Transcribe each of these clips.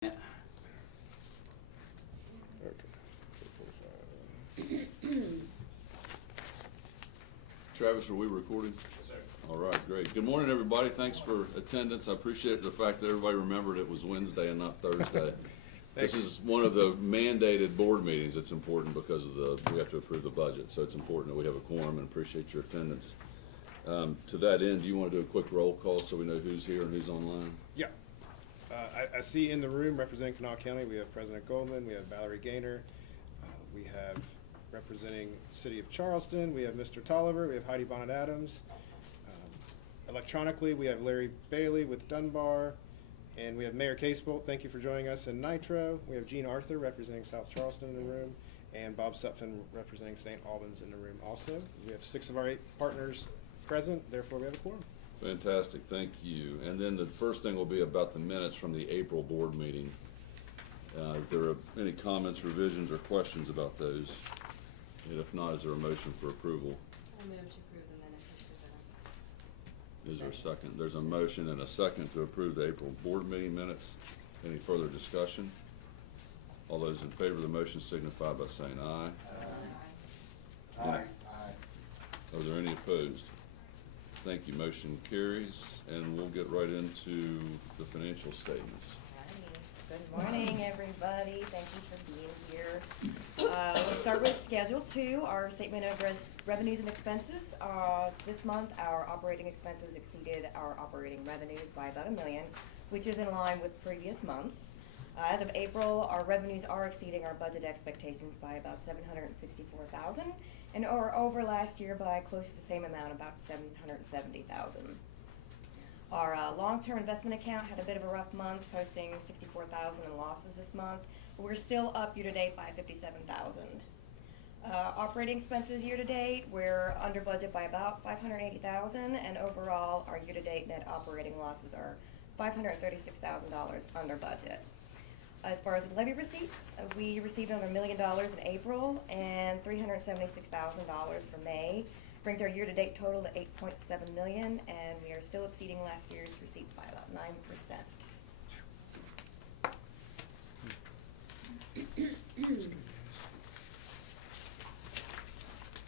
Yeah. Travis, are we recording? Yes, sir. All right, great. Good morning, everybody. Thanks for attendance. I appreciate the fact that everybody remembered it was Wednesday and not Thursday. This is one of the mandated board meetings. It's important because of we have to approve the budget, so it's important that we have a quorum, and appreciate your attendance. To that end, do you want to do a quick roll call so we know who's here and who's online? Yeah. I see in the room representing Kanawha County, we have President Goldman, we have Valerie Gaynor, we have representing City of Charleston, we have Mr. Tolliver, we have Heidi Bonnet Adams. Electronically, we have Larry Bailey with Dunbar, and we have Mayor Casebolt. Thank you for joining us in Nitro. We have Gene Arthur representing South Charleston in the room, and Bob Sutphin representing St. Albans in the room also. We have 6 of our 8 partners present, therefore we have a quorum. Fantastic, thank you. And then the first thing will be about the minutes from the April board meeting. If there are any comments, revisions, or questions about those, and if not, is there a motion for approval? I move to approve the minutes as presented. Is there a second? There's a motion and a second to approve the April board meeting minutes. Any further discussion? All those in favor of the motion signify by saying aye. Aye. Are there any opposed? Thank you. Motion carries, and we'll get right into the financial statements. Good morning, everybody. Thank you for being here. Let's start with Schedule 2, our statement of revenues and expenses. This month, our operating expenses exceeded our operating revenues by about $1 million, which is in line with previous months. As of April, our revenues are exceeding our budget expectations by about $764,000, and are over last year by close to the same amount, about $770,000. Our long-term investment account had a bit of a rough month, posting $64,000 in losses this month, but we're still up year-to-date by $57,000. Operating expenses year-to-date, we're under budget by about $580,000, and overall, our year-to-date net operating losses are $536,000 under budget. As far as levy receipts, we received over $1 million in April and $376,000 for May. Brings our year-to-date total to $8.7 million, and we are still exceeding last year's receipts by about 9%.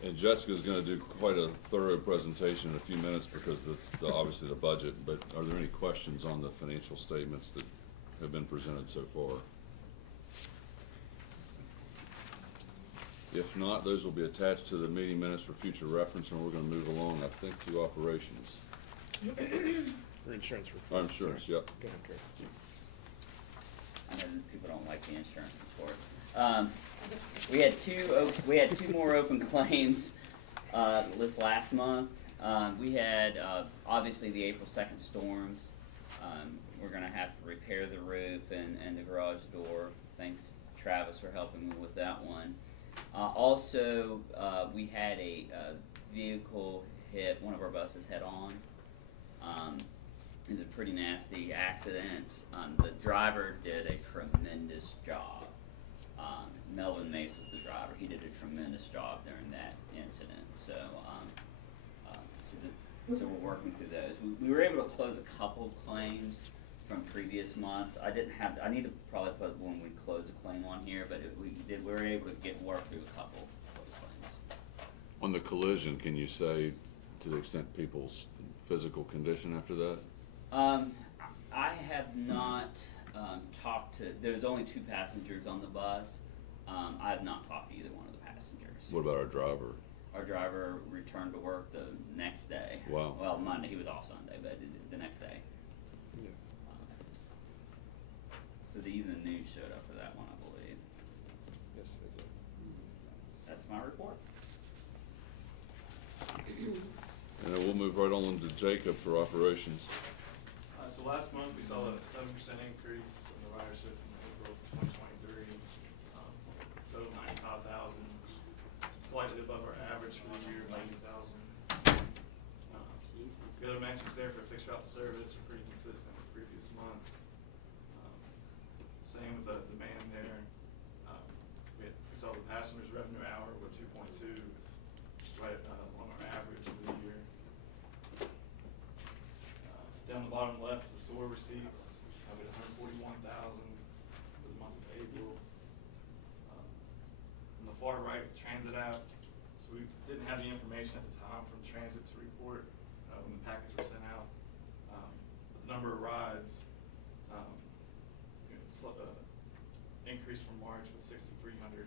And Jessica's going to do quite a thorough presentation in a few minutes because obviously the budget, but are there any questions on the financial statements that have been presented so far? If not, those will be attached to the meeting minutes for future reference, and we're going to move along, I think, to operations. Or insurance report. Our insurance, Sorry. yep. Go ahead, Kurt. I know that people don't like the insurance report. We had two more open claims this last month. We had obviously the April 2nd storms. We're going to have to repair the roof and the garage door. Thanks, Travis, for helping me with that one. Also, we had a vehicle hit one of our buses head on. It was a pretty nasty accident. The driver did a tremendous job. Melvin Mace was the driver. He did a tremendous job during that incident. So, so we're working through those. We were able to close a couple of claims from previous months. I need to probably put when we close a claim on here, but we were able to work through a couple of those claims. On the collision, can you say to the extent people's physical condition after that? I have not talked to, there's only 2 passengers on the bus. I have not talked to either one of the passengers. What about our driver? Our driver returned to work the next day. Wow. Well, Monday, he was off Sunday, but the next day. Yeah. So even the news showed up for that one, I believe. Yes, they did. That's my report. And then we'll move right on to Jacob for operations. So last month we saw a 7% increase in the ridership in April of 2023, total 95,000, slightly above our average for the year, 90,000. The other metrics there for fixed route service are pretty consistent with previous months. Same with the demand there. We saw the passengers revenue hour with 2.2, which is right on our average for the year. Down the bottom left, the SOAR receipts, we had 141,000 for the month of April. On the far right, transit app. So we didn't have the information at the time from transit to report when the packets were sent out. The number of rides increased from March with 6,300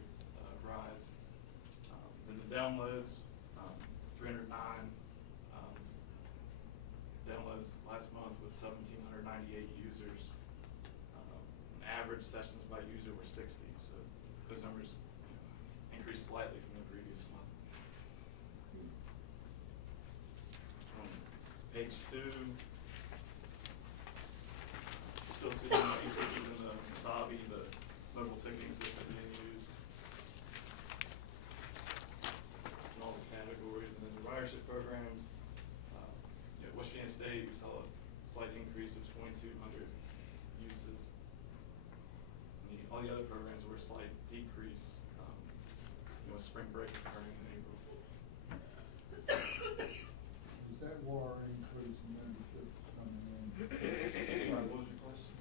rides. Then the downloads, 309 downloads last month with 1,798 users. Average sessions by user were 60, so those numbers increased slightly from the previous month. Page 2, still seeing increases in the Sabi, the mobile ticketing system being used. In all the categories, and then the ridership programs. West Virginia State, we saw a slight increase of 2,200 uses. And all the other programs were a slight decrease, with spring break occurring in April. Is that water increase in membership coming in? Sorry, what was your question?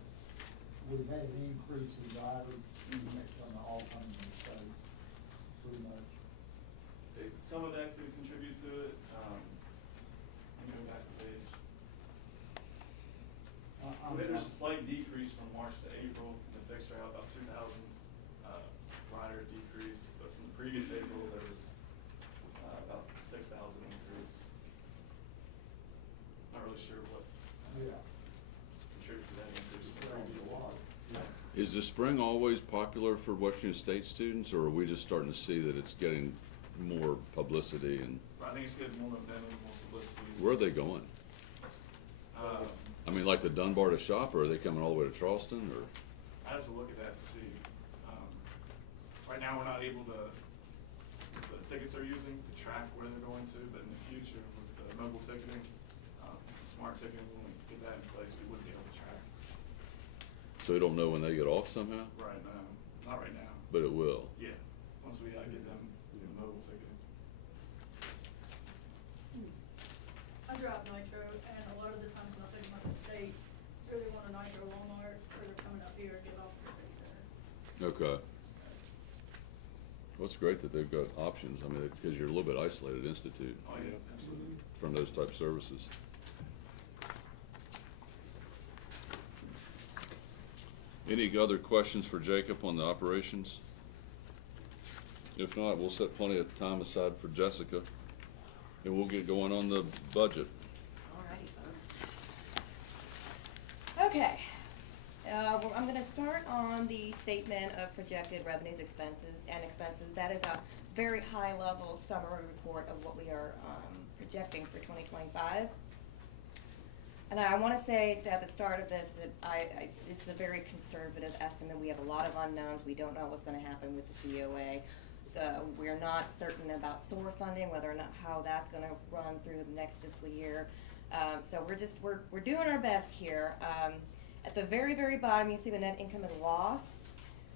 We've had an increase in riders on the all coming in state, pretty much. Some of that could contribute to it. Let me go back to Sage. There's a slight decrease from March to April in the fixed route, about 2,000 rider decrease, but from the previous April there was about 6,000 increase. Not really sure what contributed to that increase from the previous April. Is the spring always popular for West Virginia State students, or are we just starting to see that it's getting more publicity? And I think it's getting more momentum, more publicity. where are they going? I mean, like the Dunbar to shop, or are they coming all the way to Charleston, or? I have to look at that to see. Right now, we're not able to, the tickets they're using to track where they're going to, but in the future, with the mobile ticketing, smart ticketing, when we get that in place, we would be able to track. So you don't know when they get off somehow? Right, not right now. But it will. Yeah, once we get them the mobile ticketing. I drive Nitro, and a lot of the times when I think about the state, really want a Nitro Walmart, or they're coming up here and get off the city center. Okay. Well, it's great that they've got options. I mean, because you're a little bit isolated, Institute, Oh, yeah, absolutely. from those type services. Any other questions for Jacob on the operations? If not, we'll set plenty of time aside for Jessica, and we'll get going on the budget. Alrighty, folks. Okay, well, I'm gonna start on the statement of projected revenues, expenses, and expenses. That is a very high-level summary report of what we are projecting for 2025. And I want to say at the start of this that this is a very conservative estimate. We have a lot of unknowns. We don't know what's going to happen with the COA. We're not certain about SOAR funding, whether or not how that's going to run through the next fiscal year. So we're doing our best here. At the very, very bottom, you see the net income and loss.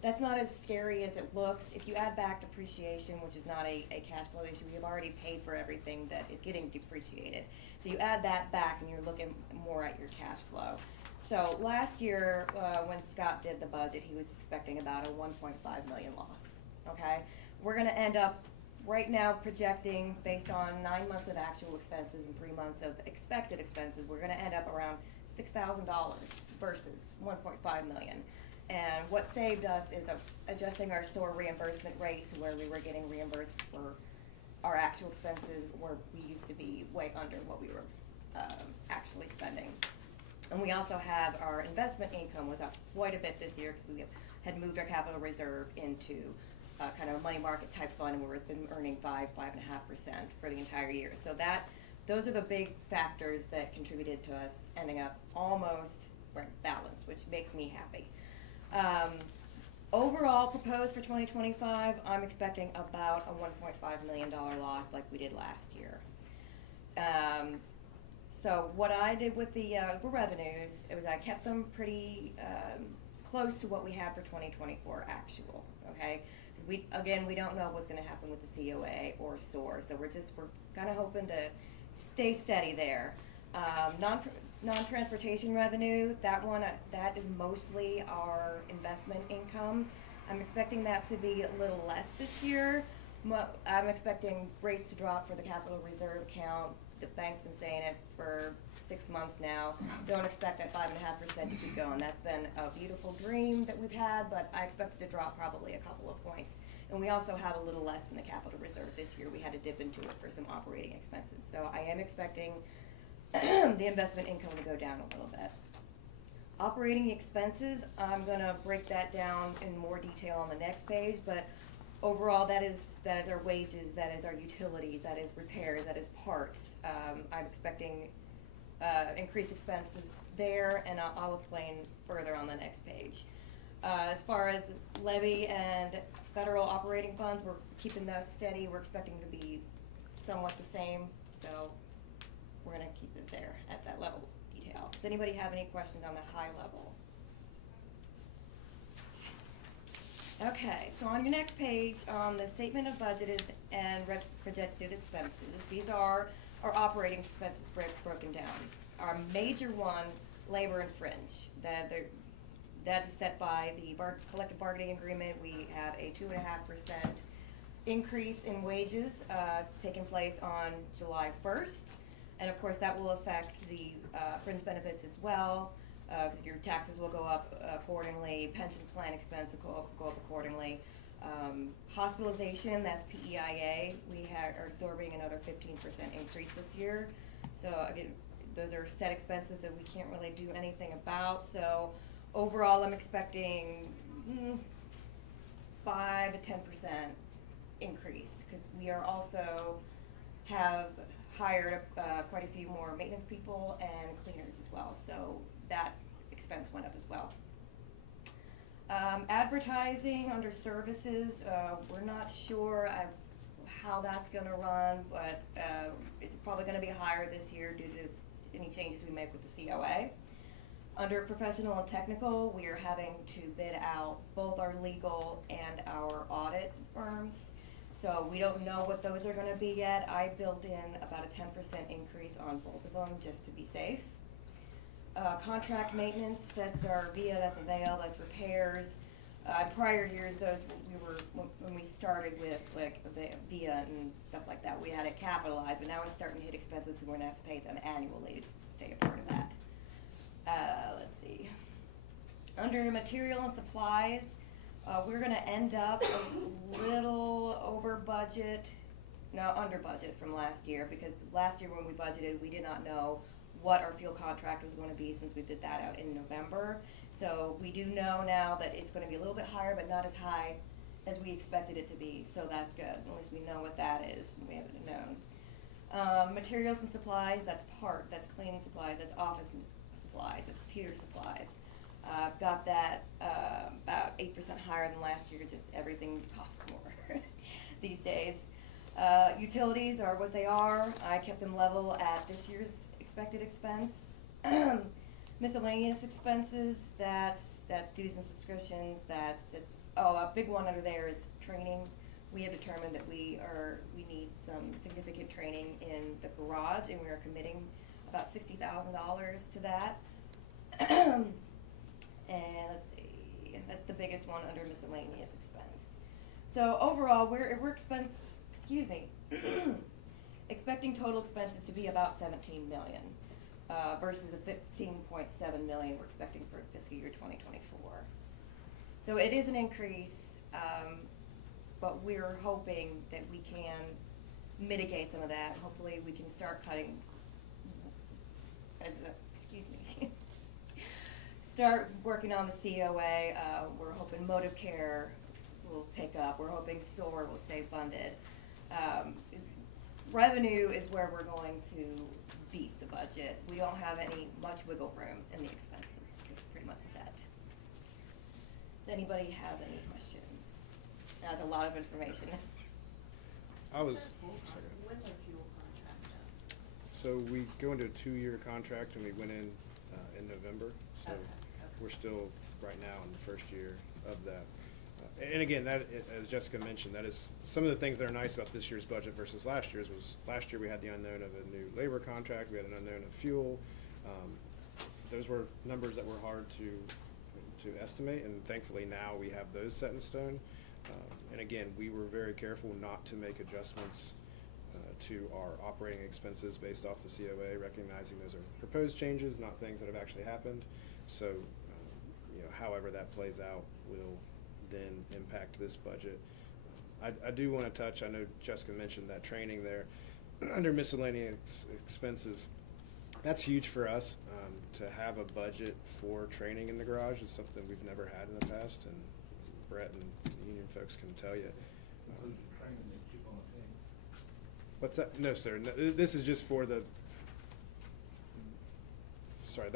That's not as scary as it looks. If you add back depreciation, which is not a cash flow issue, we have already paid for everything that is getting depreciated. So you add that back and you're looking more at your cash flow. So last year, when Scott did the budget, he was expecting about a 1.5 million loss, okay? We're gonna end up right now projecting, based on 9 months of actual expenses and 3 months of expected expenses, we're gonna end up around $6,000 versus 1.5 million. And what saved us is adjusting our SOAR reimbursement rate to where we were getting reimbursed for our actual expenses, where we used to be way under what we were actually spending. And we also have our investment income was up quite a bit this year because we had moved our capital reserve into kind of a money market type fund, and we've been earning 5.5% for the entire year. So those are the big factors that contributed to us ending up almost balanced, which makes me happy. Overall proposed for 2025, I'm expecting about a $1.5 million loss like we did last year. So what I did with the revenues, I kept them pretty close to what we had for 2024 actual, okay? We don't know what's gonna happen with the COA or SOAR, so we're kind of hoping to stay steady there. Non-transportation revenue, that one, that is mostly our investment income. I'm expecting that to be a little less this year. I'm expecting rates to drop for the capital reserve account. The bank's been saying it for 6 months now. Don't expect that 5.5% to keep going. That's been a beautiful dream that we've had, but I expect it to drop probably a couple of points. And we also have a little less in the capital reserve this year. We had to dip into it for some operating expenses. So I am expecting the investment income to go down a little bit. Operating expenses, I'm gonna break that down in more detail on the next page, but overall, that is our wages, that is our utilities, that is repairs, that is parts. I'm expecting increased expenses there, and I'll explain further on the next page. As far as levy and federal operating funds, we're keeping those steady. We're expecting to be somewhat the same, so we're gonna keep it there at that level of detail. Does anybody have any questions on the high level? Okay, so on your next page, the statement of budgeted and projected expenses, these are our operating expenses broken down. Our major one, labor and fringe, that is set by the collective bargaining agreement. We have a 2.5% increase in wages taking place on July 1st. And of course, that will affect the fringe benefits as well. Your taxes will go up accordingly, pension plan expense will go up accordingly. Hospitalization, that's PEIA, we are absorbing another 15% increase this year. So again, those are set expenses that we can't really do anything about. So overall, I'm expecting 5 to 10% increase, because we are also have hired quite a few more maintenance people and cleaners as well. So that expense went up as well. Advertising under services, we're not sure how that's gonna run, but it's probably gonna be higher this year due to any changes we make with the COA. Under professional and technical, we are having to bid out both our legal and our audit firms. So we don't know what those are gonna be yet. I built in about a 10% increase on both of them just to be safe. Contract maintenance, that's our VIA, that's Avail, that's repairs. Prior years, those when we started with like VIA and stuff like that, we had it capitalized, but now it's starting to hit expenses, so we're gonna have to pay them annually to stay a part of that. Let's see. Under material and supplies, we're gonna end up a little over budget, no, under budget from last year, because last year when we budgeted, we did not know what our fuel contract was going to be since we bid that out in November. So we do know now that it's going to be a little bit higher, but not as high as we expected it to be. So that's good. At least we know what that is, and we haven't known. Materials and supplies, that's cleaning supplies, that's office supplies, that's computer supplies. I've got that about 8% higher than last year. Just everything costs more these days. Utilities are what they are. I kept them level at this year's expected expense. Miscellaneous expenses, that's dues and subscriptions, a big one under there is training. We have determined that we need some significant training in the garage, and we are committing about $60,000 to that. And let's see, that's the biggest one under miscellaneous expense. So overall, we're expecting total expenses to be about $17 million versus the $15.7 million we're expecting for fiscal year 2024. So it is an increase, but we're hoping that we can mitigate some of that. Hopefully we can start cutting, start working on the COA. We're hoping motive care will pick up. We're hoping SOAR will stay funded. Revenue is where we're going to beat the budget. We don't have much wiggle room in the expenses. It's pretty much set. Does anybody have any questions? That's a lot of information. What's our fuel contract up? So we go into a 2-year contract, and we went in November. So Okay. we're still right now in the first year of that. And again, that, as Jessica mentioned, that is some of the things that are nice about this year's budget versus last year's. Was last year we had the unknown of a new labor contract, we had an unknown of fuel. Those were numbers that were hard to estimate, and thankfully now we have those set in stone. And again, we were very careful not to make adjustments to our operating expenses based off the COA, recognizing those are proposed changes, not things that have actually happened. So, however that plays out will then impact this budget. I do want to touch, I know Jessica mentioned that training there under miscellaneous expenses. That's huge for us. To have a budget for training in the garage is something we've never had in the past, and Brett and the union folks can tell you. Includes the training that you want to take. What's that? No, sir. No, this is just for the. Sorry,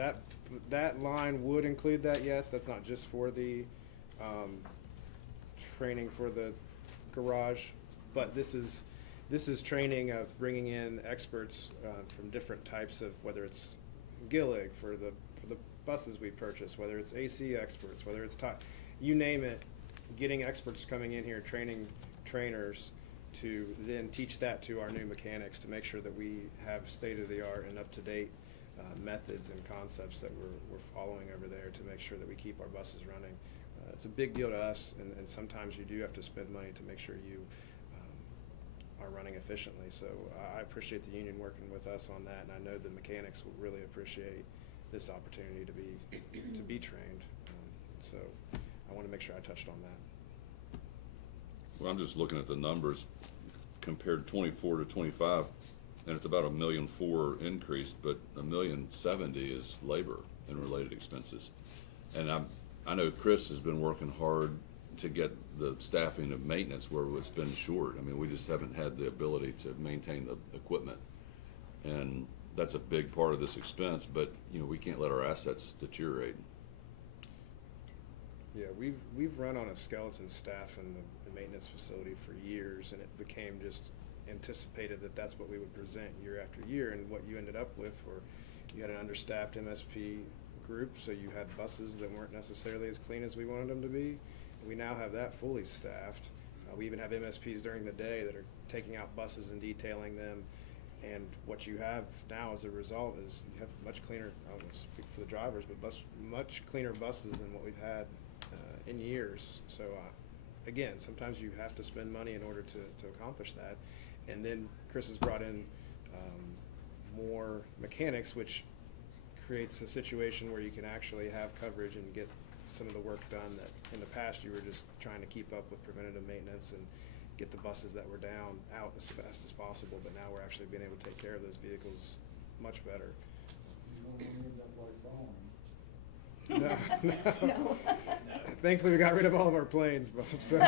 that line would include that. Yes, that's not just for the training for the garage, but this is training of bringing in experts from different types of, whether it's Gillig for the buses we purchase, whether it's AC experts, whether it's you name it, getting experts coming in here, training trainers to then teach that to our new mechanics to make sure that we have state-of-the-art and up-to-date methods and concepts that we're following over there to make sure that we keep our buses running. It's a big deal to us, and sometimes you do have to spend money to make sure you are running efficiently. So I appreciate the union working with us on that, and I know the mechanics will really appreciate this opportunity to be trained. So I want to make sure I touched on that. Well, I'm just looking at the numbers compared 24 to 25, and it's about $1.4 million increase, but $1.07 million is labor and related expenses. And I know Chris has been working hard to get the staffing of maintenance where it's been short. I mean, we just haven't had the ability to maintain the equipment, and that's a big part of this expense. But we can't let our assets deteriorate. Yeah, we've run on a skeleton staff in the maintenance facility for years, and it became just anticipated that that's what we would present year after year. And what you ended up with were you had an understaffed MSP group, so you had buses that weren't necessarily as clean as we wanted them to be. We now have that fully staffed. We even have MSPs during the day that are taking out buses and detailing them. And what you have now as a result is you have much cleaner, I don't want to speak for the drivers, but much cleaner buses than what we've had in years. So again, sometimes you have to spend money in order to accomplish that. And then Chris has brought in more mechanics, which creates a situation where you can actually have coverage and get some of the work done that in the past you were just trying to keep up with preventative maintenance and get the buses that were down out as fast as possible. But now we're actually being able to take care of those vehicles much better. You don't want to end up like Boeing. No. Thankfully, we got rid of all of our planes, Bob, so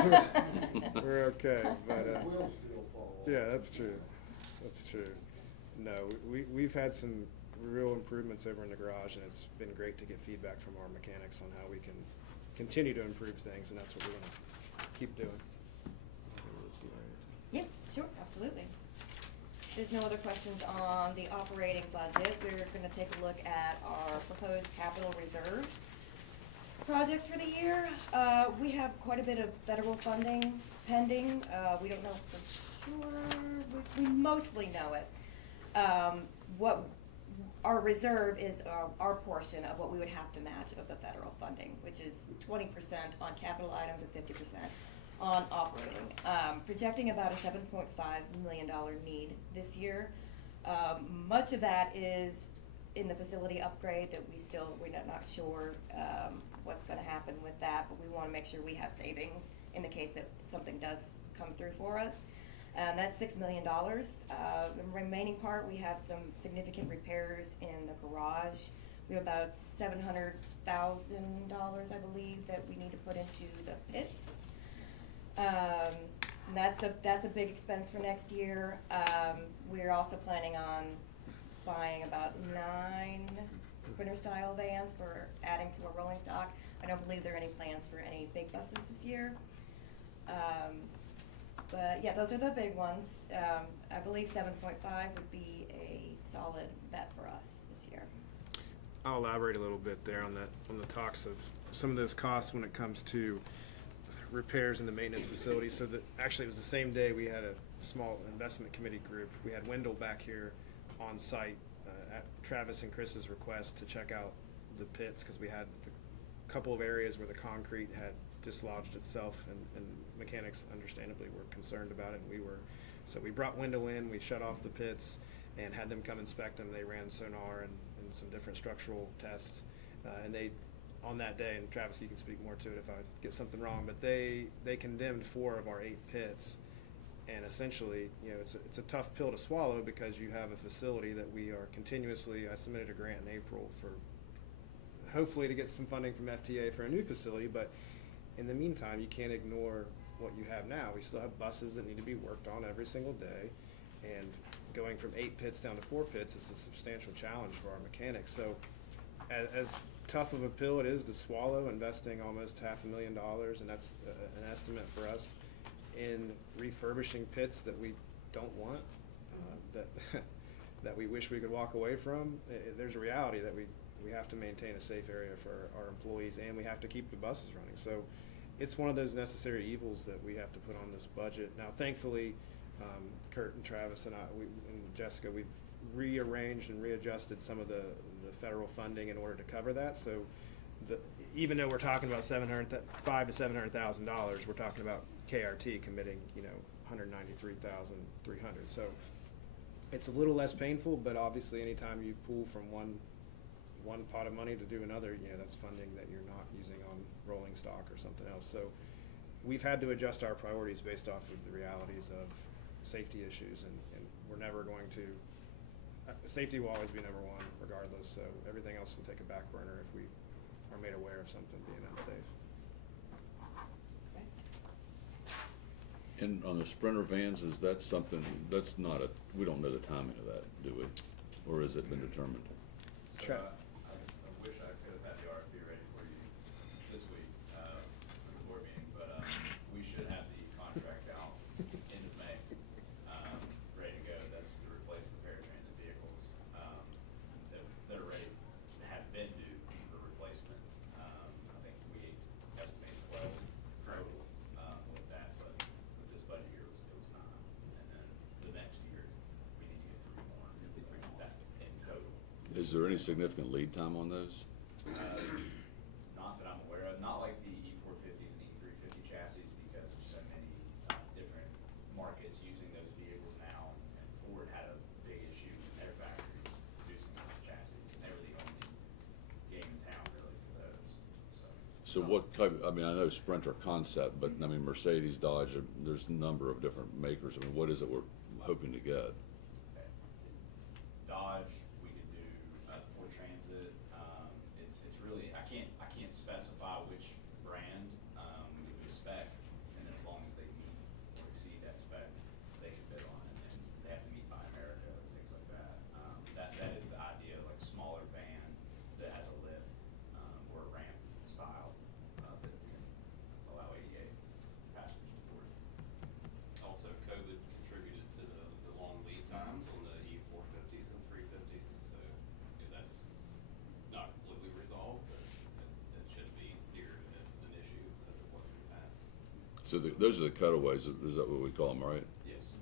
we're okay. But It will still fall off. yeah, that's true. That's true. No, we've had some real improvements over in the garage, and it's been great to get feedback from our mechanics on how we can continue to improve things, and that's what we're going to keep doing. Yeah, sure, absolutely. There's no other questions on the operating budget. We're going to take a look at our proposed capital reserve projects for the year. We have quite a bit of federal funding pending. We don't know for sure. We mostly know it. What our reserve is our portion of what we would have to match of the federal funding, which is 20% on capital items and 50% on operating. Projecting about a $7.5 million need this year. Much of that is in the facility upgrade that we're not sure what's going to happen with that, but we want to make sure we have savings in the case that something does come through for us. That's $6 million. The remaining part, we have some significant repairs in the garage. We have about $700,000, I believe, that we need to put into the pits. That's a big expense for next year. We're also planning on buying about 9 Sprinter-style vans for adding to our rolling stock. I don't believe there are any plans for any big buses this year. But yeah, those are the big ones. I believe 7.5 would be a solid bet for us this year. I'll elaborate a little bit there on the talks of some of those costs when it comes to repairs in the maintenance facility. So that actually it was the same day we had a small investment committee group. We had Wendell back here on site at Travis and Chris's request, to check out the pits, because we had a couple of areas where the concrete had dislodged itself, and mechanics understandably were concerned about it, and so we brought window in, we shut off the pits and had them come inspect them. They ran sonar and some different structural tests, and they, on that day, and Travis, you can speak more to it if I get something wrong, but they condemned 4 of our 8 pits. And essentially, it's a tough pill to swallow, because you have a facility that we are continuously, I submitted a grant in April for hopefully to get some funding from FTA for a new facility, but in the meantime, you can't ignore what you have now. We still have buses that need to be worked on every single day, and going from 8 pits down to 4 pits is a substantial challenge for our mechanics. So as tough of a pill it is to swallow, investing almost $500,000, and that's an estimate for us, in refurbishing pits that we don't want, that we wish we could walk away from. There's a reality that we have to maintain a safe area for our employees, and we have to keep the buses running. So it's one of those necessary evils that we have to put on this budget. Now, thankfully, Kurt and Travis and and Jessica, we've rearranged and readjusted some of the federal funding in order to cover that. So even though we're talking about $500,000 to $700,000, we're talking about KRT committing, $193,300. So it's a little less painful, but obviously anytime you pull from one pot of money to do another, that's funding that you're not using on rolling stock or something else. So we've had to adjust our priorities based off of the realities of safety issues, and we're never going to, safety will always be number one regardless, so everything else will take a back burner if we are made aware of something being unsafe. And on the Sprinter vans, is that something, that's not we don't know the timing of that, do we? Or has it been determined? So, I wish I could have had the RFP ready for you this week, for the board meeting, but, we should have the contract out end of May, ready to go. That's to replace the paratransit vehicles, that are ready, have been due for replacement. I think we estimate 12 total, with that, but with this budget year, it was 9. And then the next year, we need to get 3 more, that in total. Is there any significant lead time on those? Not that I'm aware of, not like the E450s and E350 chassis, because of so many different markets using those vehicles now, and Ford had a big issue in their factories producing those chassis, and they were the only game in town really for those. So what type, I know Sprinter concept, but Mercedes, Dodge, there's a number of different makers. What is it we're hoping to get? Okay. Dodge, we could do Ford Transit. It's really, I can't specify which brand. We would spec, and then as long as they meet or exceed that spec, they can bid on it, and then they have to meet Buy America and things like that. That is the idea, like smaller van that has a lift, or a ramp style, that can allow ADA passengers to board. Also, COVID contributed to the long lead times on the E450s and 350s, so that's not completely resolved, but it shouldn't be near as an issue as it was in the past. So those are the cutaways, is that what we call them, right? Yes.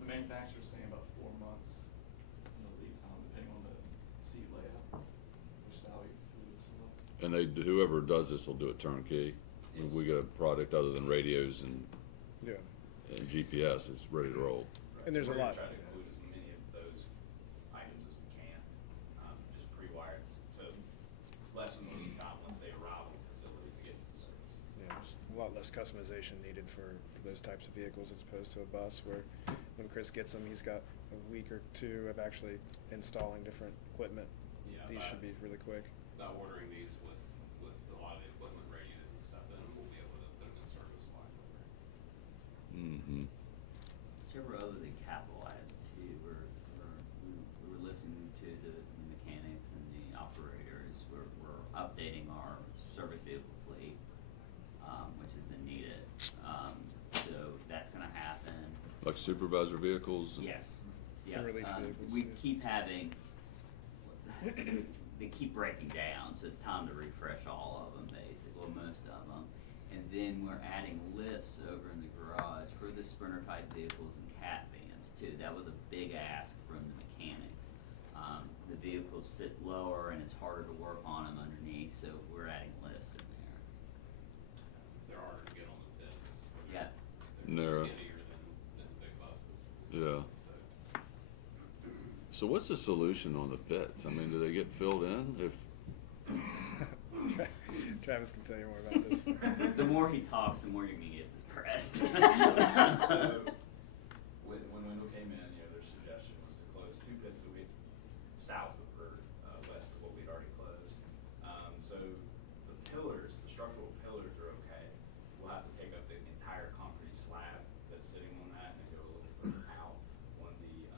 The manufacturer's saying about 4 months, lead time, depending on the seat layout, which style we would select. And whoever does this will do it turnkey? Yes. We get a product other than radios and Yeah. GPS, it's ready to roll. And there's a We're lot. gonna try to include as many of those items as we can, just pre-wired, to lessen the lead time once they arrive at the facility to get to the service. Yeah, there's a lot less customization needed for those types of vehicles as opposed to a bus, where when Chris gets them, he's got a week or 2 of actually installing different equipment. Yeah, These should be really quick. By ordering these with a lot of the equipment, radios and stuff in, we'll be able to put them in service a lot quicker. Mm-hmm. Several other than capital items too, we were listening to the mechanics and the operators. We're updating our service vehicle fleet, which has been needed. So that's gonna happen. Like supervisor vehicles? Yes. Yeah. And relief vehicles, We yes. keep having, they keep breaking down, so it's time to refresh all of them, basically, well, most of them. And then we're adding lifts over in the garage for the Sprinter type vehicles and cat vans too. That was a big ask from the mechanics. vehicles sit lower and it's harder to work on them underneath, so we're adding lifts in there. They're harder to get on the pits. Yeah. They're Narrow. skinnier than big buses. Yeah. So, So what's the solution on the pits? I mean, do they get filled in if, Travis can tell you more about this. The more he talks, the more you're gonna get depressed. So, when Wendell came in, their suggestion was to close two pits that we, south of or west of what we'd already closed. So the pillars, the structural pillars are okay. We'll have to take up the entire concrete slab that's sitting on that and go a little further out on the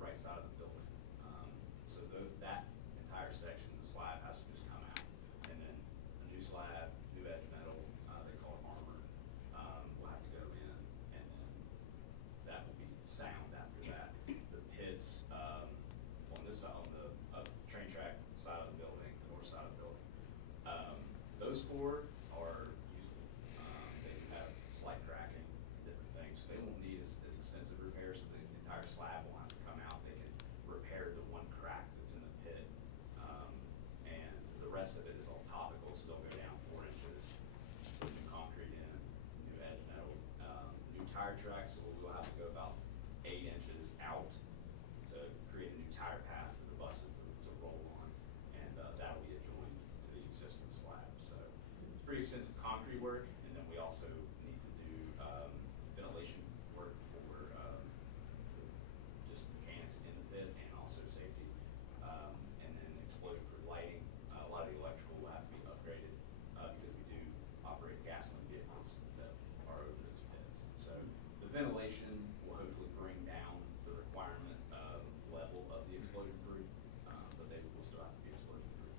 right side of the building. So that entire section, the slab has to just come out. And then a new slab, new edge metal, they call it armor, will have to go in, and then that will be sound after that. The pits, on this side, on the train track side of the building, the north side of the building, those four are usable. They do have slight cracking, different things, so they won't need as extensive repairs, so the entire slab will have to come out. They can repair the one crack that's in the pit, and the rest of it is all topical, so they'll go down 4 inches, put new concrete in, new edge metal, new tire tracks, so we'll have to go about 8 inches out to create a new tire path for the buses to roll on, and that'll be adjoined to the existing slab. So it's pretty extensive concrete work, and then we also need to do ventilation work for just mechanics in the pit and also safety, and then explosion-proof lighting. A lot of the electrical will have to be upgraded because we do operate gasoline vehicles that are over those pits. So the ventilation will hopefully bring down the requirement level of the explosion-proof, but they will still have to be explosion-proof.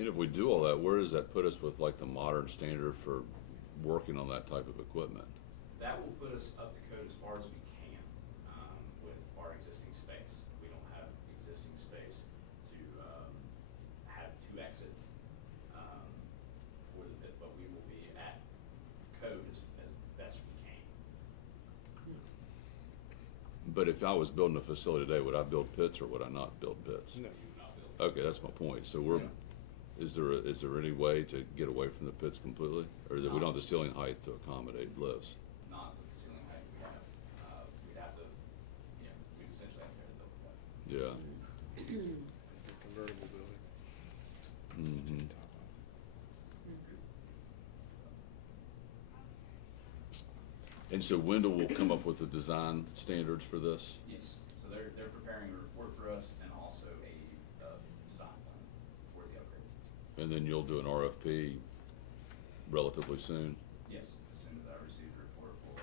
and if we do all that, where does that put us with like the modern standard for working on that type of equipment? That will put us up to code as far as we can with our existing space. We don't have existing space to have 2 exits for the pit, but we will be at code as best we can. But if I was building a facility today, would I build pits or would I not build pits? No. you would not build. Okay, that's my point. So we're, Yeah. is there any way to get away from the pits completely? Or that we don't have the ceiling height to accommodate lifts? Not with the ceiling height we have. We'd have to, we'd essentially have to tear the building down. Yeah. The convertible building. Mm-hmm. Top up. And so Wendell will come up with the design standards for this? Yes, so they're preparing a report for us and also a design plan for the upgrade. And then you'll do an RFP relatively soon? Yes, as soon as I receive the report, we'll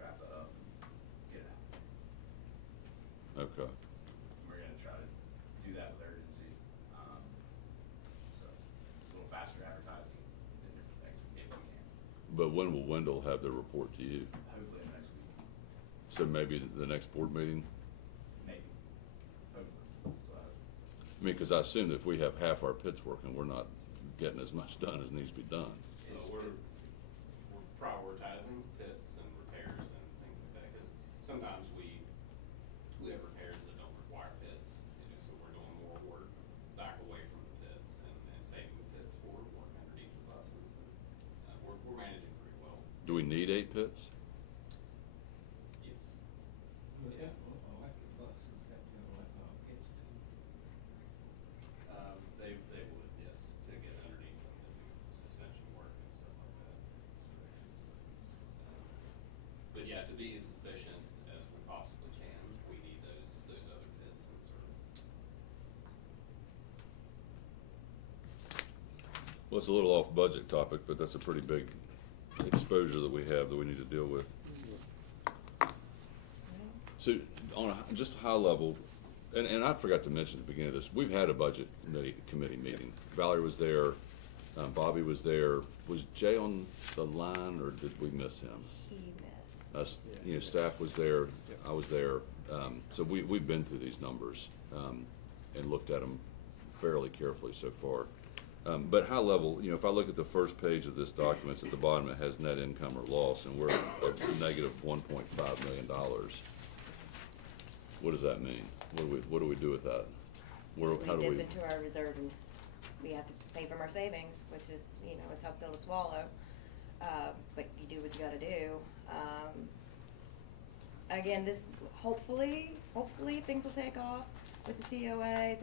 draft that up and get it out. Okay. We're gonna try to do that with urgency, so a little faster advertising and different things if we can. But when will Wendell have the report to you? Hopefully next week, So maybe the next board meeting? maybe, hopefully, so I hope. I mean, because I assume that if we have half our pits working, we're not getting as much done as needs to be done. So we're prioritizing pits and repairs and things like that, because sometimes we have repairs that don't require pits, so we're doing more work back away from the pits and saving the pits for work underneath the buses. And we're managing pretty well. Do we need 8 pits? Yes. Yeah. Electric buses have to have pits too. They would, yes, to get underneath them, to do suspension work and stuff like that. But yeah, to be as efficient as we possibly can, we need those other pits and service. Well, it's a little off budget topic, but that's a pretty big exposure that we have that we need to deal with. So on a just high level, and I forgot to mention at the beginning of this, we've had a budget committee meeting. Valerie was there, Bobby was there. Was Jay on the line or did we miss him? He missed. Us, staff was there, I was there. So we've been through these numbers and looked at them fairly carefully so far. But high level, if I look at the first page of this document, at the bottom it has net income or loss, and we're at negative $1.5 million. What does that mean? What do we do with that? How do We we? dip into our reserve and we have to pay from our savings, which is, a tough pill to swallow. But you do what you gotta do. Again, hopefully things will take off with the COA,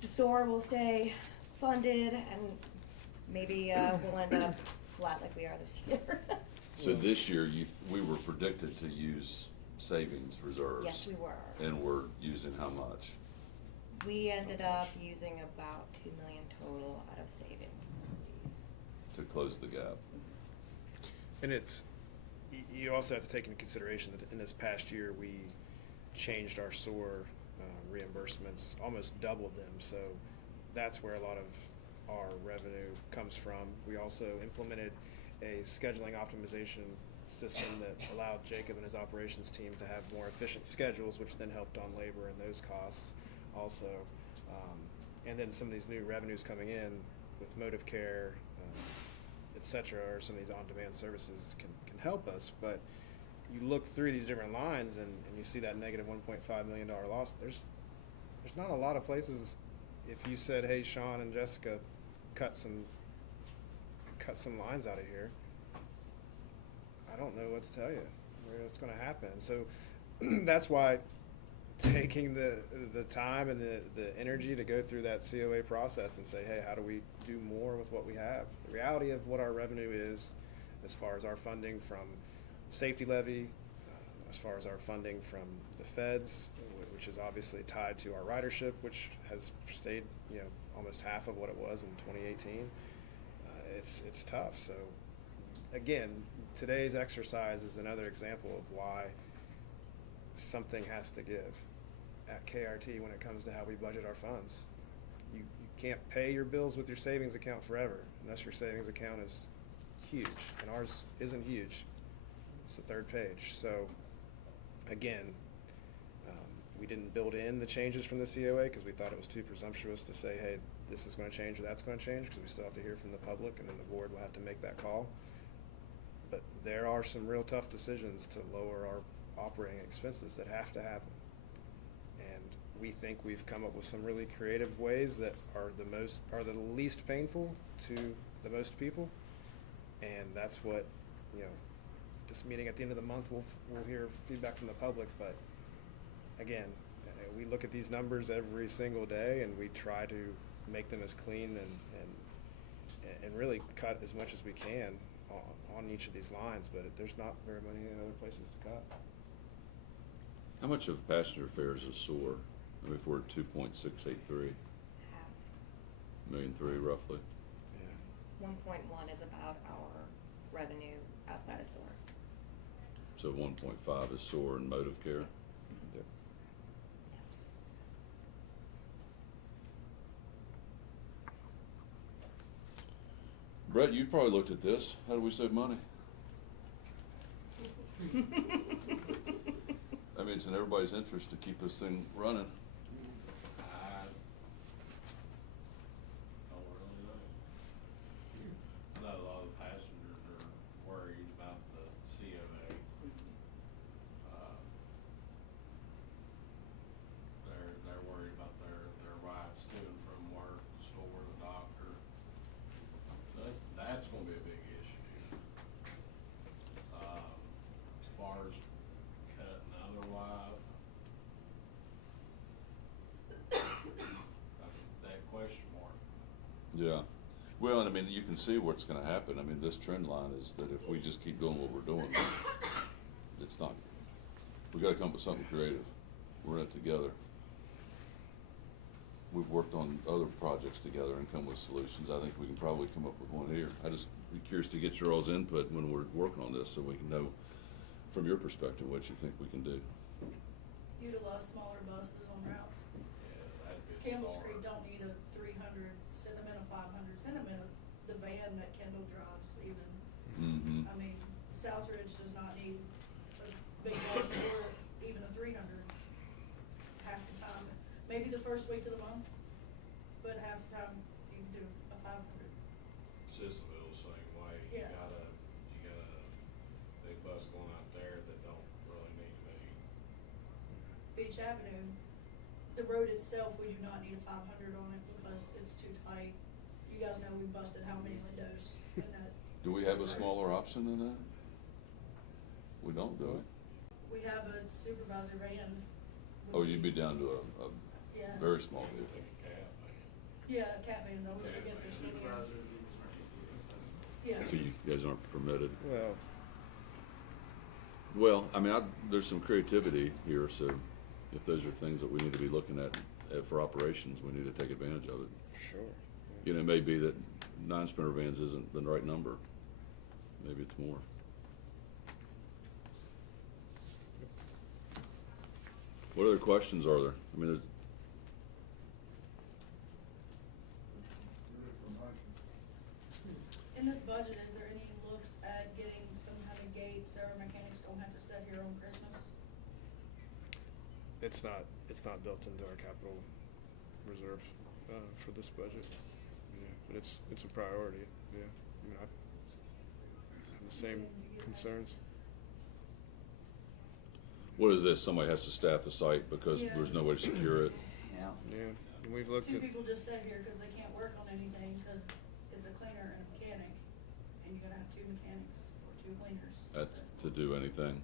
the store will stay funded, and maybe, we'll end up flat like we are this year. So this year, we were predicted to use savings reserves. Yes, we were. And we're using how much? We ended up using about $2 million total out of savings. To close the gap. And you also have to take into consideration that in this past year, we changed our SOAR reimbursements, almost doubled them. So that's where a lot of our revenue comes from. We also implemented a scheduling optimization system that allowed Jacob and his operations team to have more efficient schedules, which then helped on labor and those costs also. And then some of these new revenues coming in with motive care, et cetera, or some of these on-demand services can help us. But you look through these different lines and you see that negative $1.5 million loss. There's not a lot of places. If you said, hey, Sean and Jessica, cut some lines out of here, I don't know what to tell you, what's going to happen. So that's why taking the time and the energy to go through that COA process and say, hey, how do we do more with what we have? The reality of what our revenue is, as far as our funding from safety levy, as far as our funding from the feds, which is obviously tied to our ridership, which has stayed, almost half of what it was in 2018. It's tough. So again, today's exercise is another example of why something has to give at KRT when it comes to how we budget our funds. You can't pay your bills with your savings account forever unless your savings account is huge, and ours isn't huge. It's the third page. So again, we didn't build in the changes from the COA because we thought it was too presumptuous to say, hey, this is going to change or that's going to change, because we still have to hear from the public, and then the board will have to make that call. But there are some real tough decisions to lower our operating expenses that have to happen. And we think we've come up with some really creative ways that are the least painful to the most people. And that's what, this meeting at the end of the month, we'll hear feedback from the public. But again, we look at these numbers every single day, and we try to make them as clean and really cut as much as we can on each of these lines. But there's not very many other places to cut. How much of passenger fares is SOAR? I mean, if we're at 2.683 million, roughly. Yeah. 1.1 is about our revenue outside of SOAR. So 1.5 is SOAR and motive care. Yep. Yes. Brett, you've probably looked at this. How do we save money? I mean, it's in everybody's interest to keep this thing running. I don't really know. I know a lot of the passengers are worried about the COA. They're worried about their rides to and from work, the store, the doctor. That's gonna be a big issue. As far as cutting otherwise, that question mark. Yeah. Well, and I mean, you can see what's going to happen. I mean, this trend line is that if we just keep doing what we're doing, it's not. We got to come up with something creative. We're in it together. We've worked on other projects together and come with solutions. I think we can probably come up with one here. I just be curious to get your all's input when we're working on this, so we can know from your perspective what you think we can do. Utilize smaller buses on routes. Yeah, that'd be a Campbell start. Street don't need a 300, send them in a 500, send them in the van that Kendall drives even. Mm-hmm. I mean, Southridge does not need a big bus or even a 300 half the time. Maybe the first week of the month, but half the time you can do a 500. Sissonville, same way. Yeah. You got a big bus going out there that don't really need to be. Beach Avenue, the road itself, we do not need a 500 on it because it's too tight. You guys know we busted how many windows in that. Do we have a smaller option than that? We don't, do we? We have a supervisor van. Oh, you'd be down to a Yeah. very small vehicle. Yeah, cat vans, I always forget they're sitting Supervisor here. vehicles aren't Yeah. So you guys aren't permitted. Well, Well, I mean, there's some creativity here, so if those are things that we need to be looking at for operations, we need to take advantage of it. sure. You know, it may be that 9-sprinter vans isn't the right number. Maybe it's more. What other questions are there? I mean, there's, In this budget, is there any looks at getting some kind of gate so our mechanics don't have to sit here on Christmas? It's not built into our capital reserve, for this budget. Yeah, but it's a priority, yeah. I mean, I have the same concerns. what is this? Somebody has to staff the site because Yeah. there's no way to secure it? Yeah. Yeah, and we've looked Two at, people just sit here because they can't work on anything because it's a cleaner and a mechanic, and you're gonna have 2 mechanics or 2 cleaners. That's so. to do anything.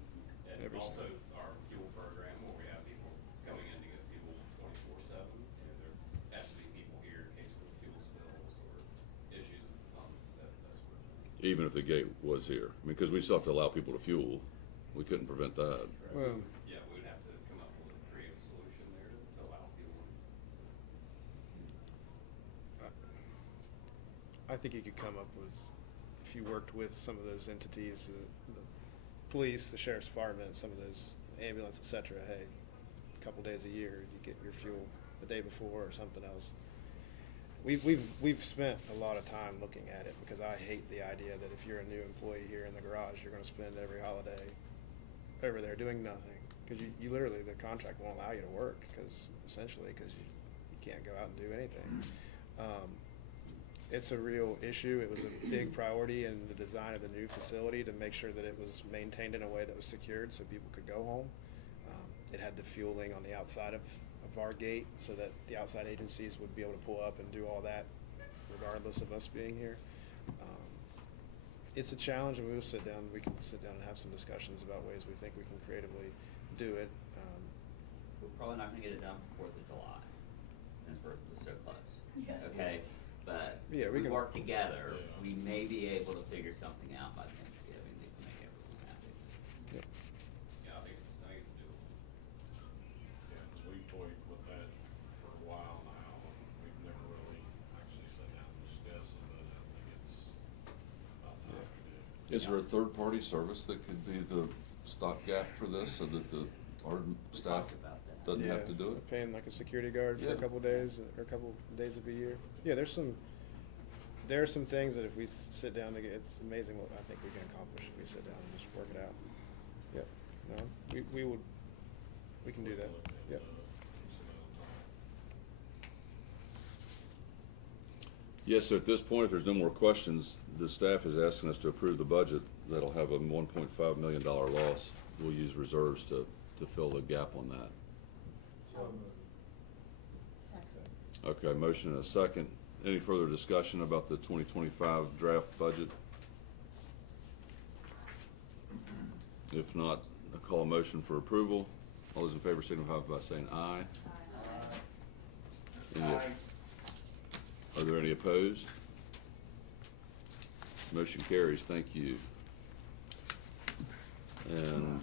And Every also single- our fuel program where we have people coming in to get fuel 24/7. You know, there has to be people here in case of fuel spills or issues with the pumps, that sort of thing. Even if the gate was here. I mean, because we still have to allow people to fuel. We couldn't prevent that. well, Yeah, we would have to come up with a creative solution there to allow fueling. I think you could come up with, if you worked with some of those entities, the police, the sheriff's department, some of those ambulance, et cetera, hey, a couple days a year, you get your fuel the day before or something else. We've spent a lot of time looking at it because I hate the idea that if you're a new employee here in the garage, you're gonna spend every holiday over there doing nothing. Cause you literally, the contract won't allow you to work, cause essentially, cause you can't go out and do anything. It's a real issue. It was a big priority in the design of the new facility to make sure that it was maintained in a way that was secured so people could go home. It had the fueling on the outside of our gate so that the outside agencies would be able to pull up and do all that regardless of us being here. It's a challenge, and we can sit down and have some discussions about ways we think we can creatively do it. We're probably not gonna get it done for 4th of July, since we're so close. Yeah. Okay, but Yeah, if we we can- work together, we may be able to figure something out by Thanksgiving that can make everyone happy. Yeah. Yeah, I think it's doable. Yeah, 'cause we've toyed with that for a while now, and we've never really actually sat down and discussed it, but I think it's about time we do. Is there a third-party service that could be the stopgap for this so that our staff talked about that. doesn't have to do it? Paying like a security guard for Yeah. a couple days or a couple days of the year. Yeah, there are some things that if we sit down to it's amazing what I think we can accomplish if we sit down and just work it out. Yep. No, we can do that. Yep. Yes, so at this point, if there's no more questions, the staff is asking us to approve the budget that'll have a $1.5 million loss. We'll use reserves to fill the gap on that. So moved. Second. Okay, motion and a second. Any further discussion about the 2025 draft budget? If not, I'll call a motion for approval. All those in favor signify by saying aye. Any- Are there any opposed? Motion carries. Thank you. And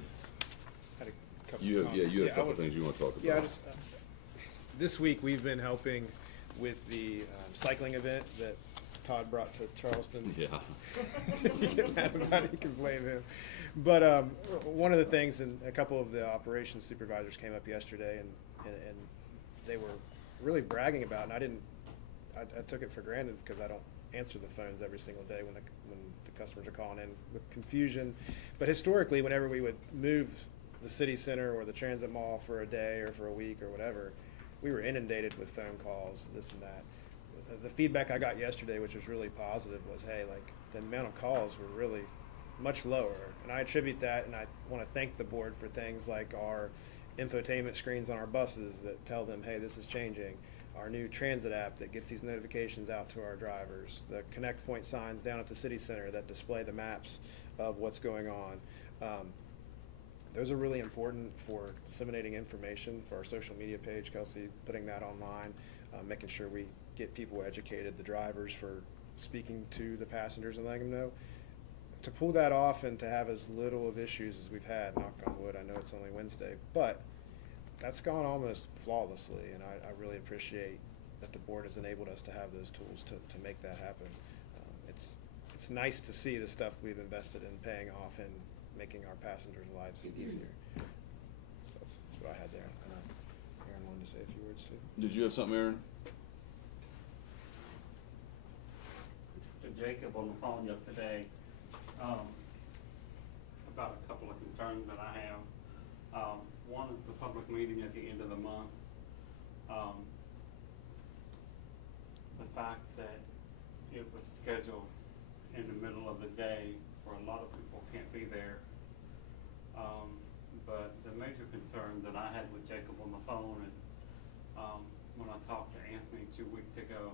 Had a couple you have, comments. you have a I couple would- things you want to talk about. Yeah, I just, this week we've been helping with the cycling event that Todd brought to Charleston. Yeah. You get mad about it, you can blame him. But one of the things, and a couple of the operations supervisors came up yesterday, and they were really bragging about, and I took it for granted because I don't answer the phones every single day when the customers are calling in with confusion. But historically, whenever we would move the city center or the transit mall for a day or for a week or whatever, we were inundated with phone calls, this and that. The feedback I got yesterday, which was really positive, was, hey, like, the amount of calls were really much lower. And I attribute that, and I want to thank the board for things like our infotainment screens on our buses that tell them, hey, this is changing. Our new transit app that gets these notifications out to our drivers. The Connect Point signs down at the city center that display the maps of what's going on. Those are really important for disseminating information for our social media page, Kelsey, putting that online, making sure we get people educated, the drivers for speaking to the passengers and letting them know. To pull that off and to have as little of issues as we've had, knock on wood, I know it's only Wednesday, but that's gone almost flawlessly, and I really appreciate that the board has enabled us to have those tools to make that happen. It's nice to see the stuff we've invested in paying off and making our passengers' lives easier. So that's what I had there. Aaron wanted to say a few words too. Did you have something, Aaron? To Jacob on the phone yesterday, about a couple of concerns that I have. One is the public meeting at the end of the month. The fact that it was scheduled in the middle of the day where a lot of people can't be there. But the major concern that I had with Jacob on the phone, and when I talked to Anthony 2 weeks ago,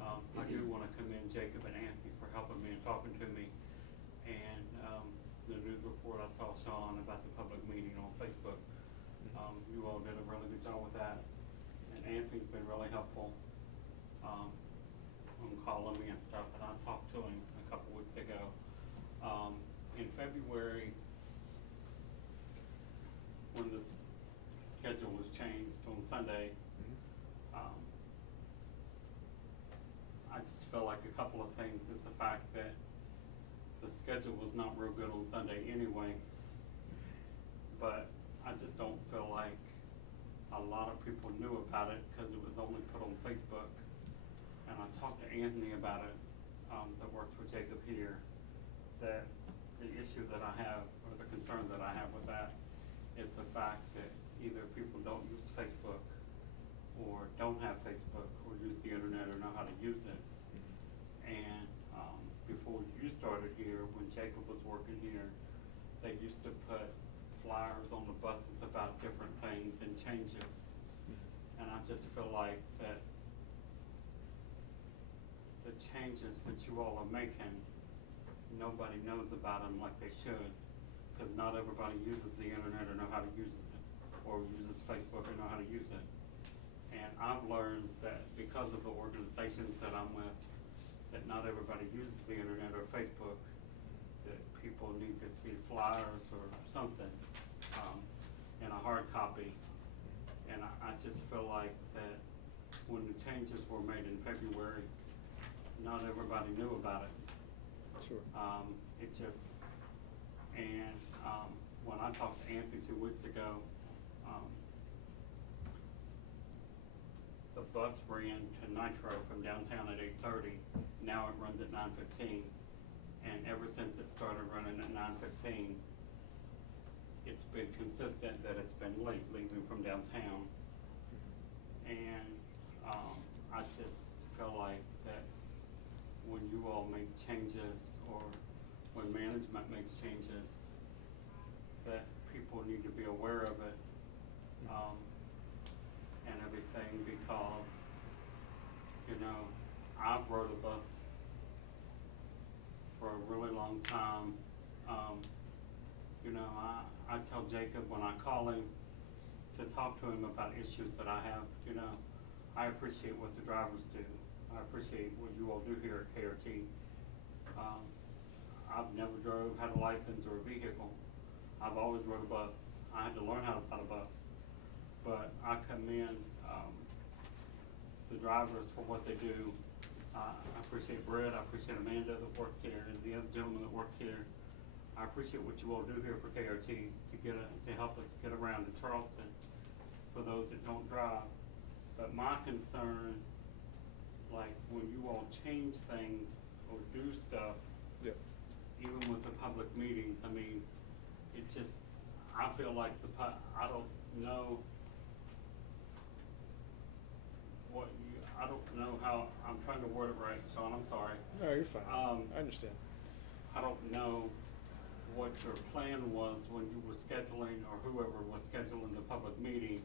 I do want to commend Jacob and Anthony for helping me and talking to me. And the news report I saw, Sean, about the public meeting on Facebook, you all did a really good job with that. And Anthony's been really helpful on calling me and stuff, and I talked to him a couple weeks ago. In February, when the schedule was changed on Sunday, I just felt like a couple of things is the fact that the schedule was not real good on Sunday anyway, but I just don't feel like a lot of people knew about it because it was only put on Facebook. And I talked to Anthony about it, that works for Jacob here, that the issue that I have, or the concern that I have with that, is the fact that either people don't use Facebook or don't have Facebook or use the internet or know how to use it. And before you started here, when Jacob was working here, they used to put flyers on the buses about different things and changes. And I just feel like that the changes that you all are making, nobody knows about them like they should, because not everybody uses the internet or know how to use it, or uses Facebook or know how to use it. And I've learned that because of the organizations that I'm with, that not everybody uses the internet or Facebook, that people need to see flyers or something in a hard copy. And I just feel like that when the changes were made in February, not everybody knew about it. Sure. It just, and when I talked to Anthony 2 weeks ago, the bus ran to Nitro from downtown at 8:30. Now it runs at 9:15. And ever since it started running at 9:15, it's been consistent that it's been late leaving from downtown. And I just feel like that when you all make changes, or when management makes changes, that people need to be aware of it, and everything, because, you know, I've rode a bus for a really long time. You know, I tell Jacob when I call him to talk to him about issues that I have, you know, I appreciate what the drivers do. I appreciate what you all do here at KRT. I've never had a license or a vehicle. I've always rode a bus. I had to learn how to ride a bus. But I commend the drivers for what they do. I appreciate Brett, I appreciate Amanda that works here, and the other gentleman that works here. I appreciate what you all do here for KRT to help us get around to Charleston for those that don't drive. But my concern, like when you all change things or do stuff, Yep. even with the public meetings, I mean, it just, I feel like I don't know what you, I don't know how, I'm trying to word it right, Sean, I'm sorry. No, you're fine. I understand. I don't know what your plan was when you were scheduling, or whoever was scheduling the public meeting,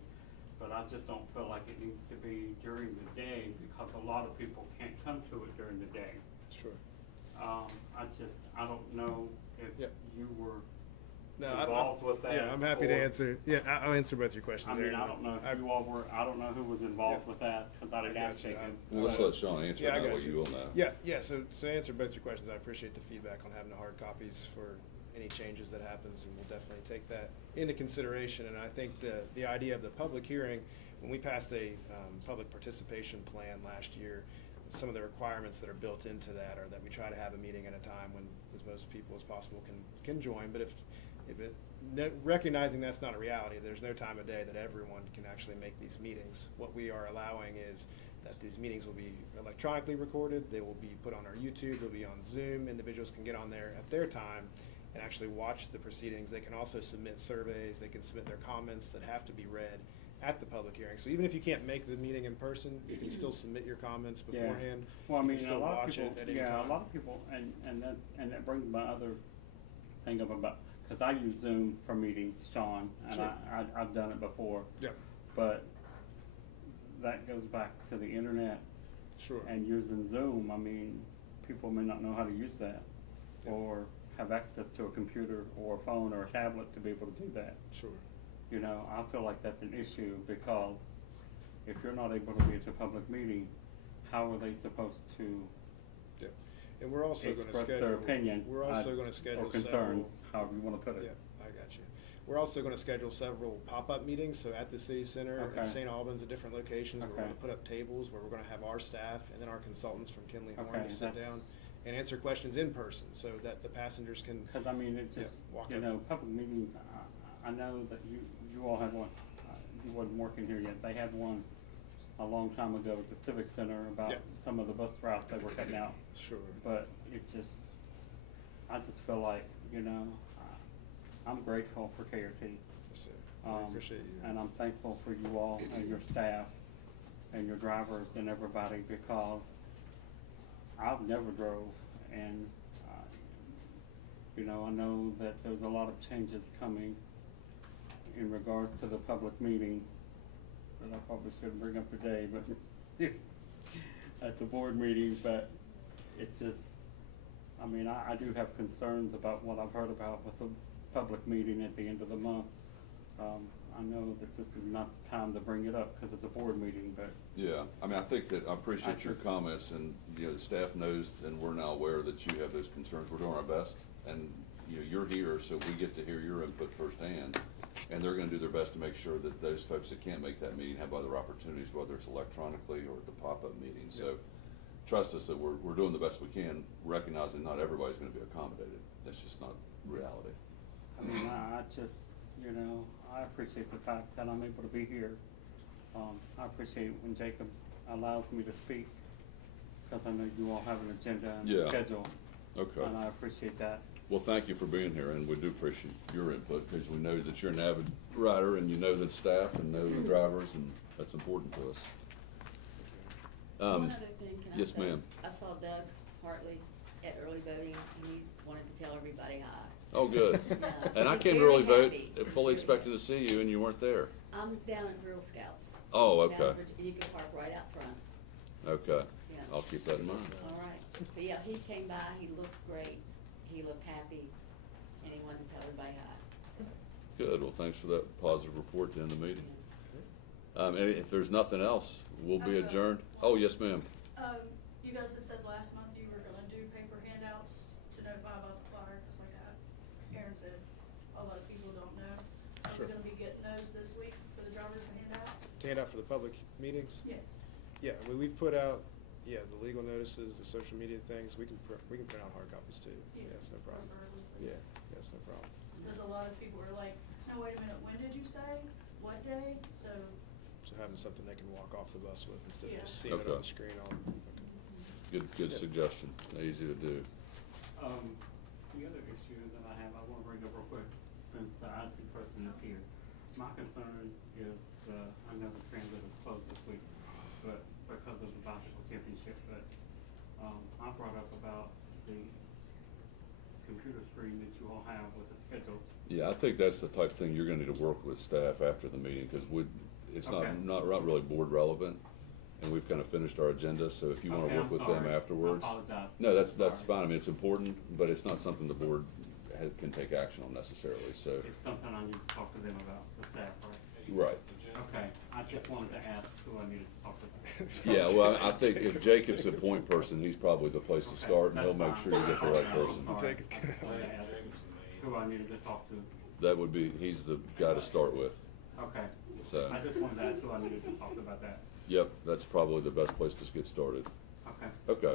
but I just don't feel like it needs to be during the day, because a lot of people can't come to it during the day. Sure. I don't know if Yep. you were No, involved with that. Yeah, I'm happy to or- answer. Yeah, I'll answer both your questions. I mean, Aaron. I don't know if you all were, I don't know who was involved with that, because I didn't I ask got you. Jacob. Well, let's let Sean answer Yeah, I that got way you will know. Yeah, so to answer both your questions, I appreciate the feedback on having the hard copies for any changes that happens, and we'll definitely take that into consideration. And I think the idea of the public hearing, when we passed a public participation plan last year, some of the requirements that are built into that are that we try to have a meeting at a time when as most people as possible can join. But recognizing that's not a reality, there's no time of day that everyone can actually make these meetings. What we are allowing is that these meetings will be electronically recorded, they will be put on our YouTube, they'll be on Zoom, individuals can get on there at their time and actually watch the proceedings. They can also submit surveys, they can submit their comments that have to be read at the public hearing. So even if you can't make the meeting in person, you can still submit your comments Yeah. beforehand. Well, I You mean, can a still lot of watch people, it at any yeah, time. a lot of people, and that brings my other thing up about, because I use Zoom for meetings, Sean, and Sure. I've done it before. Yeah, But that goes back to the internet sure. and using Zoom. I mean, people may not know how to use that, Yeah. or have access to a computer or a phone or a tablet to be able to do that. Sure. You know, I feel like that's an issue, because if you're not able to be at the public meeting, how are they supposed to Yeah. And we're also gonna express schedule. their opinion? We're also gonna schedule or concerns, several. however you wanna put it. Yeah, I got you. We're also gonna schedule several pop-up meetings, so at the city center, Okay. at St. Albans, at different locations, we're Okay. gonna put up tables where we're gonna have our staff and then our consultants from Kinley Horn Okay, to sit that's- down and answer questions in person, so that the passengers can. Cause I mean, it Yeah, just, walk you up. know, public meetings, I know that you all had one, you wasn't working here yet, they had one a long time ago at the Civic Center about Yeah. some of the bus routes they were cutting out. Sure. But I just feel like, you know, I'm grateful for KRT. Yes, sir. I appreciate you. And I'm thankful for you all and your staff and your drivers and everybody, because I've never drove, and, you know, I know that there's a lot of changes coming in regard to the public meeting that I probably shouldn't bring up today, but at the board meeting, but it just, I mean, I do have concerns about what I've heard about with the public meeting at the end of the month. I know that this is not the time to bring it up because it's a board meeting, but Yeah, I mean, I think that, I appreciate your comments, and, you know, the staff knows, and we're now aware that you have those concerns. We're doing our best, and, you know, you're here, so we get to hear your input firsthand. And they're gonna do their best to make sure that those folks that can't make that meeting have other opportunities, whether it's electronically or at the pop-up meeting. So, trust us that we're doing the best we can, recognizing not everybody's gonna be accommodated. That's just not reality. I mean, I just, you know, I appreciate the fact that I'm able to be here. I appreciate when Jacob allows me to speak, because I know you all have an agenda and a Yeah. schedule. Okay. And I appreciate that. Well, thank you for being here, and we do appreciate your input, because we know that you're an avid rider, and you know the staff, and know the drivers, and that's important to us. One other thing, can I yes, say? ma'am. I saw Doug Hartley at early voting, and he wanted to tell everybody hi. Oh, good. Yeah. And I He's came to very early vote, happy. fully expecting to see you, and you weren't there. I'm down in Girl Scouts. Oh, Down okay. You can park right out front. Okay. Yeah. I'll keep that in mind. All right. But yeah, he came by, he looked great, he looked happy, and he wanted to tell everybody hi. So, Good. Well, thanks for that positive report to end the meeting. And if there's nothing else, we'll be adjourned. Oh, yes, ma'am. You guys had said last month you were gonna do paper handouts to notify about the flyer, cause like Aaron said, a lot of people don't know. Are Sure. we gonna be getting those this week for the drivers to hand out? To hand out for the public meetings? Yes. Yeah, we've put out, the legal notices, the social media things, we can print out hard copies too. Yeah, it's no problem. Preferably, please. Yeah, it's no problem. Cause a lot of people are like, no, wait a minute, when did you say? What day? So, So having something they can walk off the bus with instead Yeah. of just seeing it Okay. on the screen all, okay. Good Yeah. suggestion. Easy to do. The other issue that I have, I wanna bring up real quick, since the IT person is here. My concern is, I know the transit is closed this week, but because of the bicycle championship, but, I brought up about the computer screen that you all have with the schedule. Yeah, I think that's the type of thing you're gonna need to work with staff after the meeting, cause it's Okay. not really board relevant. And we've kind of finished our agenda, so if you wanna Okay, work I'm with them sorry. afterwards. I apologize. No, that's Sorry. fine. I mean, it's important, but it's not something the board can take action on necessarily, so. It's something I need to talk to them about, the staff, right? Right. Okay, I just wanted to ask who I needed to talk to. Yeah, well, I think if Jacob's the point person, he's probably the place to Okay, start, and he'll that's make fine. sure you get the right person. Sorry. Jacob. I just wanted to ask who I needed to talk to. That would be, he's the guy to start with. Okay. So- I just wanted to ask who I needed to talk to about that. Yep, that's probably the best place to get started. Okay. Okay.